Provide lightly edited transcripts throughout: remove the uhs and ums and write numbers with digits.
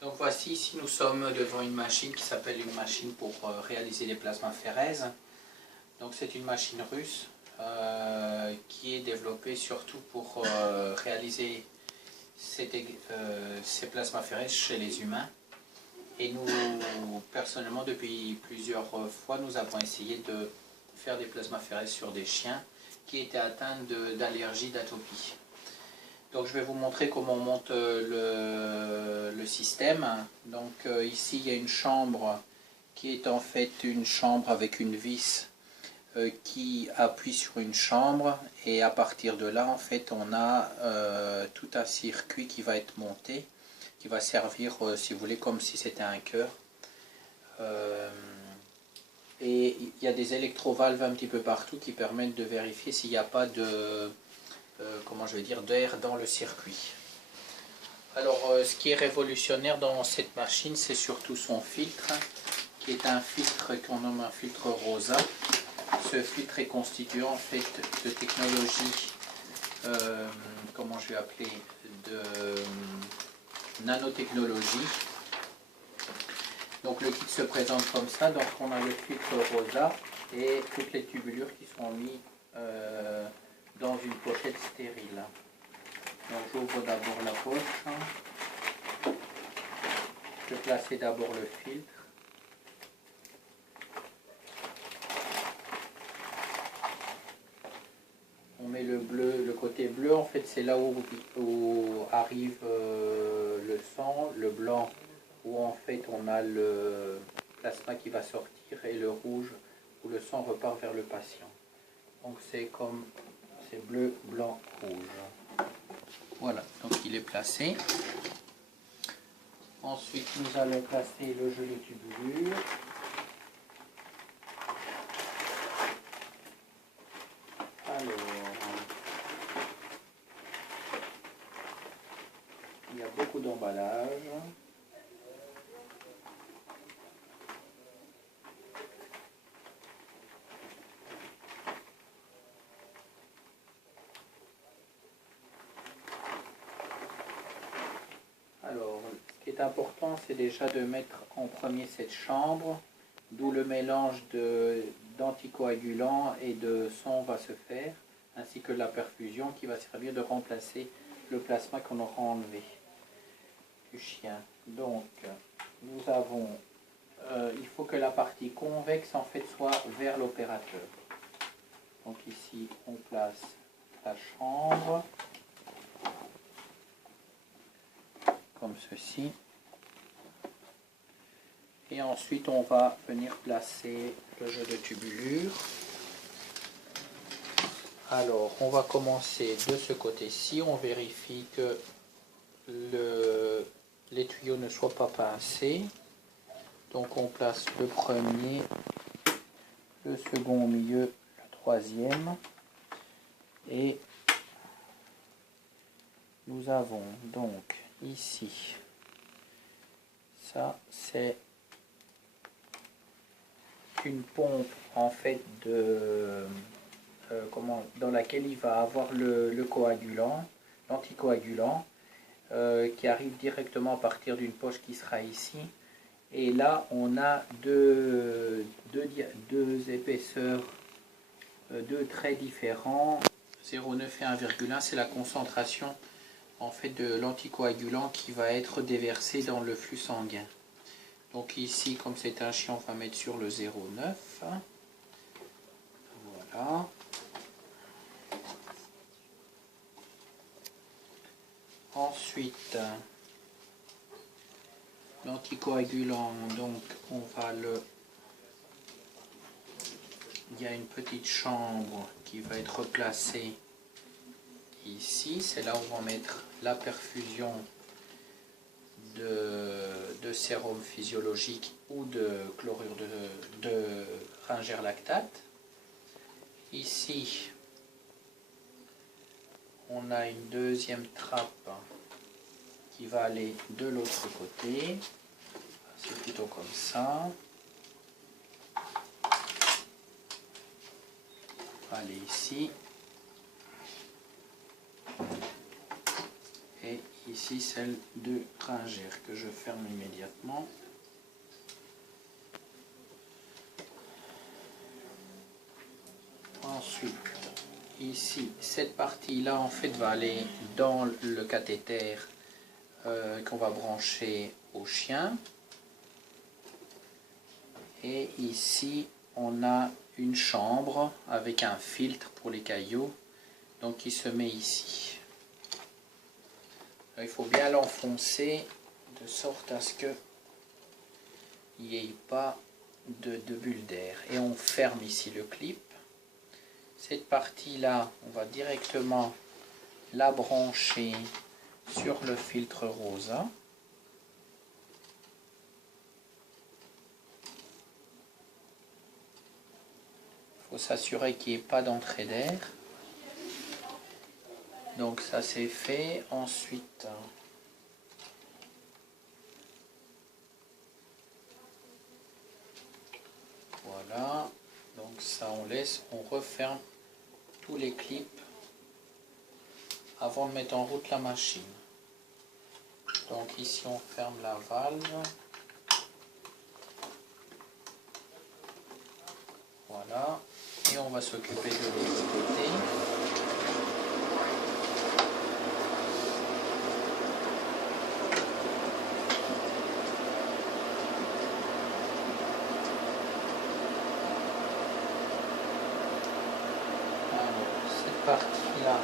Donc voici, ici nous sommes devant une machine qui s'appelle une machine pour réaliser des plasmaphéreses. Donc c'est une machine russe qui est développée surtout pour réaliser ces plasmaphéreses chez les humains. Et nous, personnellement, depuis plusieurs fois, nous avons essayé de faire des plasmaphéreses sur des chiens qui étaient atteints d'allergie, d'atopie. Donc je vais vous montrer comment on monte le système. Donc ici il y a une chambre qui est en fait une chambre avec une vis qui appuie sur une chambre, et à partir de là en fait on a tout un circuit qui va être monté, qui va servir si vous voulez comme si c'était un cœur. Et il y a des électrovalves un petit peu partout qui permettent de vérifier s'il n'y a pas de comment je vais dire, d'air dans le circuit. Alors ce qui est révolutionnaire dans cette machine, c'est surtout son filtre, qui est un filtre qu'on nomme un filtre Rosa. Ce filtre est constitué en fait de technologie, comment je vais appeler, de nanotechnologie. Donc le kit se présente comme ça. Donc on a le filtre Rosa et toutes les tubulures qui sont mises dans une pochette stérile. Donc j'ouvre d'abord la poche. Je vais placer d'abord le filtre. On met le bleu, le côté bleu en fait c'est là où arrive le sang, le blanc où en fait on a le plasma qui va sortir, et le rouge où le sang repart vers le patient. Donc c'est comme c'est bleu, blanc, rouge. Voilà, donc il est placé. Ensuite, nous allons placer le jeu de tubulure. Alors, il y a beaucoup d'emballage. Alors, ce qui est important, c'est déjà de mettre en premier cette chambre, d'où le mélange d'anticoagulants et de sang va se faire, ainsi que la perfusion qui va servir de remplacer le plasma qu'on aura enlevé du chien. Donc, nous avons, il faut que la partie convexe en fait soit vers l'opérateur. Donc ici, on place la chambre. Comme ceci, et ensuite on va venir placer le jeu de tubulure. Alors on va commencer de ce côté-ci, on vérifie que les tuyaux ne soient pas pincés. Donc on place le premier, le second au milieu, le troisième, et nous avons donc ici, ça c'est une pompe en fait dans laquelle il va avoir le coagulant, l'anticoagulant, qui arrive directement à partir d'une poche qui sera ici. Et là on a deux épaisseurs, deux traits différents, 0,9 et 1,1, c'est la concentration en fait de l'anticoagulant qui va être déversé dans le flux sanguin. Donc ici, comme c'est un chien, on va mettre sur le 0,9. Voilà. Ensuite, l'anticoagulant, donc on va il y a une petite chambre qui va être placée ici. C'est là où on va mettre la perfusion de sérum physiologique ou de chlorure de ringerlactate. Ici, on a une deuxième trappe qui va aller de l'autre côté. C'est plutôt comme ça. Aller ici. Et ici. ici celle de Ringer que je ferme immédiatement. Ensuite, ici, cette partie-là, en fait, va aller dans le cathéter qu'on va brancher au chien. Et ici, on a une chambre avec un filtre pour les cailloux, donc qui se met ici. Il faut bien l'enfoncer de sorte à ce que il n'y ait pas de bulle d'air. Et on ferme ici le clip. Cette partie-là, on va directement la brancher sur le filtre rosa. Il faut s'assurer qu'il n'y ait pas d'entrée d'air. Donc ça c'est fait. Ensuite, voilà. Donc ça on laisse, on referme tous les clips avant de mettre en route la machine. Donc ici on ferme la valve. Voilà. Et on va s'occuper de l'autre côté. Partie là.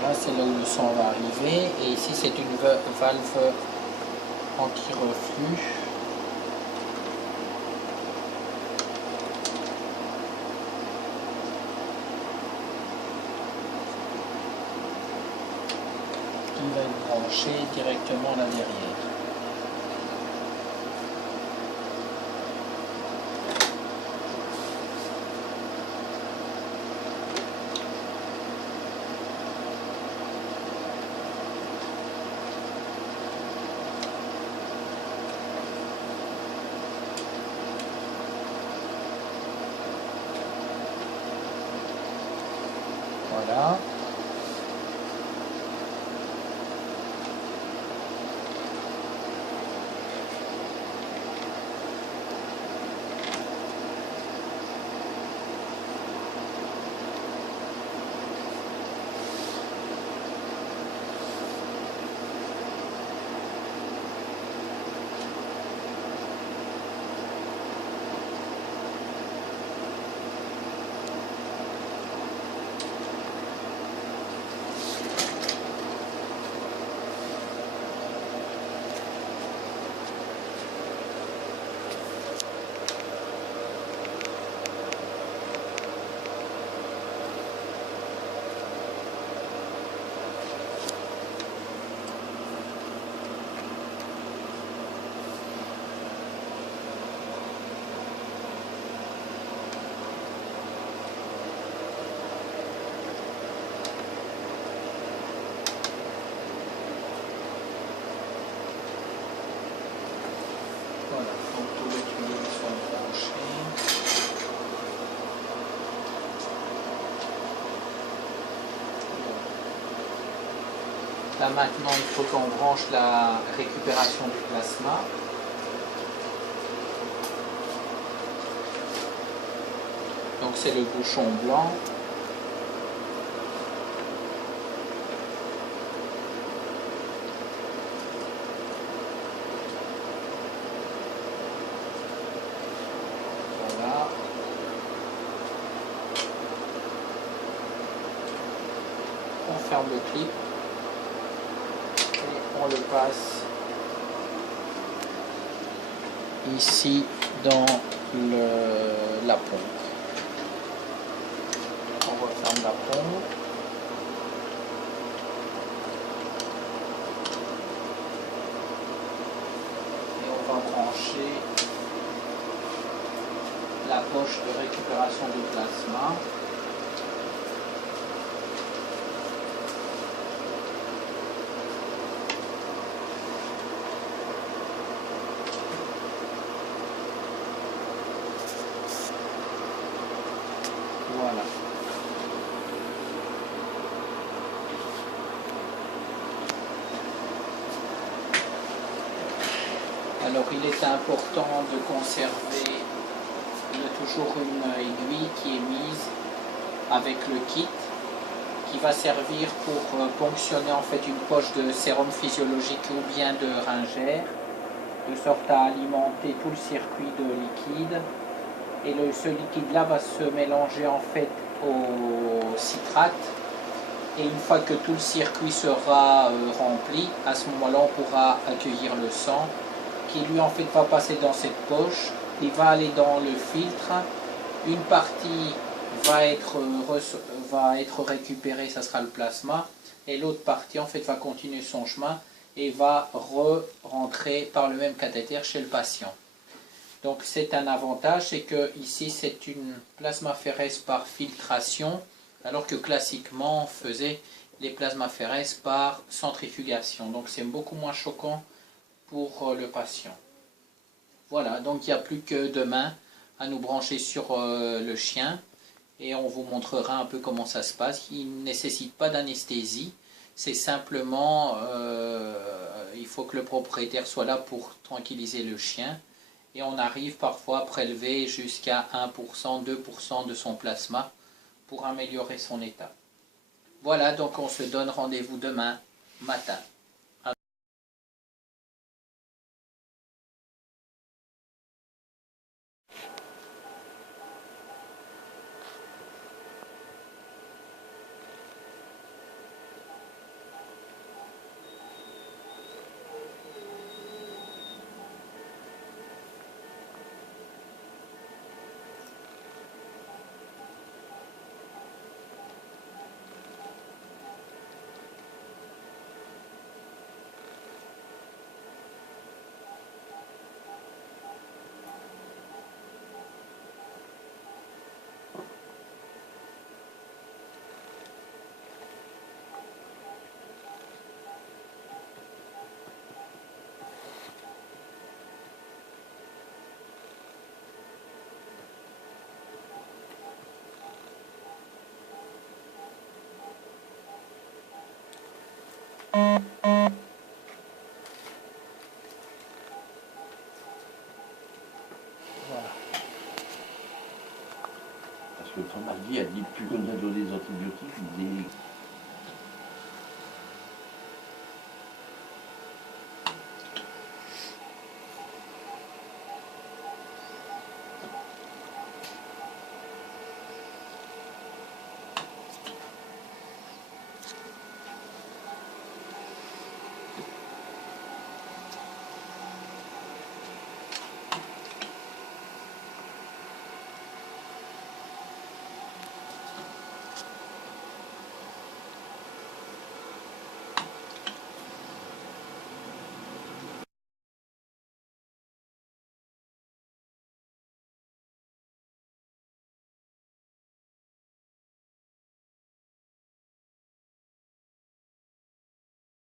Là c'est là où le son va arriver et ici c'est une valve anti-reflux. Qui va être branchée directement là derrière. Voilà. Voilà, donc tous les tuyaux sont branchés. Là maintenant il faut qu'on branche la récupération du plasma. Donc c'est le bouchon blanc. Voilà. On ferme le clip et on le passe ici dans la pompe. On referme la pompe. Et on va brancher la poche de récupération du plasma. Alors il est important de conserver toujours une aiguille qui est mise avec le kit qui va servir pour ponctionner en fait une poche de sérum physiologique ou bien de ringère, de sorte à alimenter tout le circuit de liquide. Et ce liquide-là va se mélanger en fait au citrate. Et une fois que tout le circuit sera rempli, à ce moment-là, on pourra accueillir le sang qui lui en fait va passer dans cette poche. Il va aller dans le filtre. Une partie va être récupérée, ça sera le plasma. Et l'autre partie en fait va continuer son chemin et va rentrer par le même cathéter chez le patient. Donc c'est un avantage, c'est que ici c'est une plasmaphérèse par filtration, alors que classiquement on faisait les plasmaphérèses par centrifugation. Donc c'est beaucoup moins choquant pour le patient. Voilà, donc il n'y a plus que demain à nous brancher sur le chien et on vous montrera un peu comment ça se passe. Il ne nécessite pas d'anesthésie, c'est simplement, il faut que le propriétaire soit là pour tranquilliser le chien. Et on arrive parfois à prélever jusqu'à 1%, 2% de son plasma pour améliorer son état. Voilà, donc on se donne rendez-vous demain matin. Parce que autrement dit, elle dit plus qu'on a donné des antibiotiques,